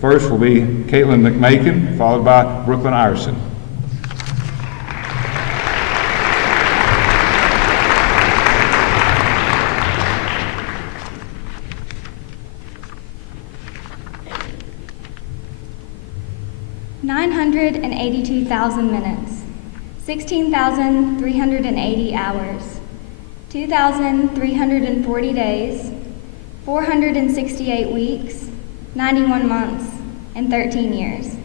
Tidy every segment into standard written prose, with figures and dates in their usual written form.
First will be Caitlin McMakin, followed by Brooklyn Iverson. $982,000 minutes, 16,380 hours, 2,340 days, 468 weeks, 91 months, and 13 years.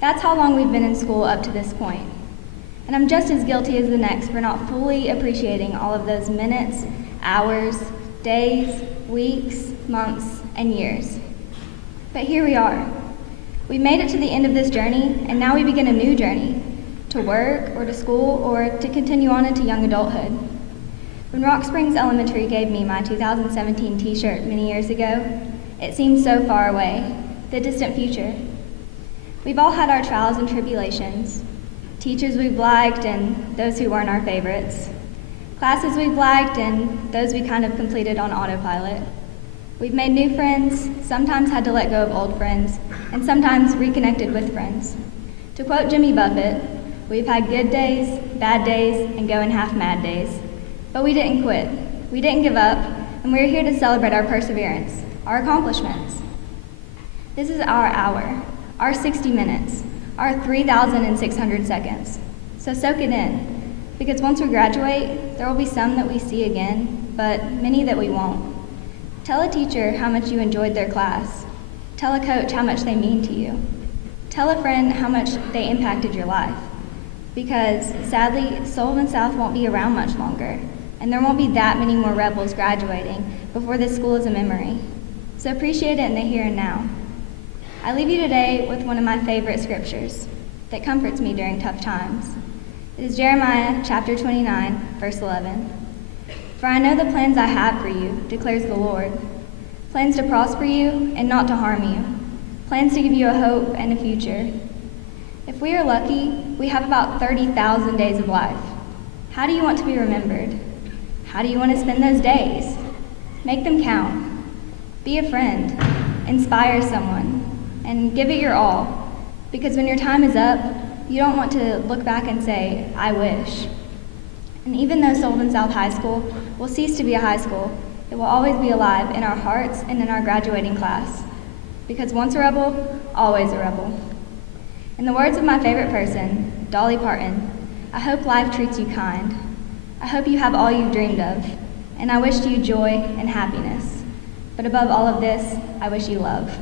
That's how long we've been in school up to this point. And I'm just as guilty as the next for not fully appreciating all of those minutes, hours, days, weeks, months, and years. But here we are. We made it to the end of this journey, and now we begin a new journey, to work or to school or to continue on into young adulthood. When Rock Springs Elementary gave me my 2017 t-shirt many years ago, it seemed so far away, the distant future. We've all had our trials and tribulations, teachers we've liked and those who weren't our favorites, classes we've liked and those we kind of completed on autopilot. We've made new friends, sometimes had to let go of old friends, and sometimes reconnected with friends. To quote Jimmy Buffett, we've had good days, bad days, and going half mad days. But we didn't quit. We didn't give up, and we're here to celebrate our perseverance, our accomplishments. This is our hour, our 60 minutes, our 3,600 seconds. So soak it in, because once we graduate, there will be some that we see again, but many that we won't. Tell a teacher how much you enjoyed their class. Tell a coach how much they mean to you. Tell a friend how much they impacted your life. Because, sadly, Sullivan South won't be around much longer, and there won't be that many more rebels graduating before this school is a memory. So appreciate it in the here and now. I leave you today with one of my favorite scriptures that comforts me during tough times. It is Jeremiah chapter 29, verse 11. For I know the plans I have for you, declares the Lord. Plans to prosper you and not to harm you. Plans to give you a hope and a future. If we are lucky, we have about 30,000 days of life. How do you want to be remembered? How do you want to spend those days? Make them count. Be a friend. Inspire someone. And give it your all. Because when your time is up, you don't want to look back and say, I wish. And even though Sullivan South High School will cease to be a high school, it will always be alive in our hearts and in our graduating class. Because once a rebel, always a rebel. In the words of my favorite person, Dolly Parton, I hope life treats you kind. I hope you have all you've dreamed of. And I wish you joy and happiness. But above all of this, I wish you love.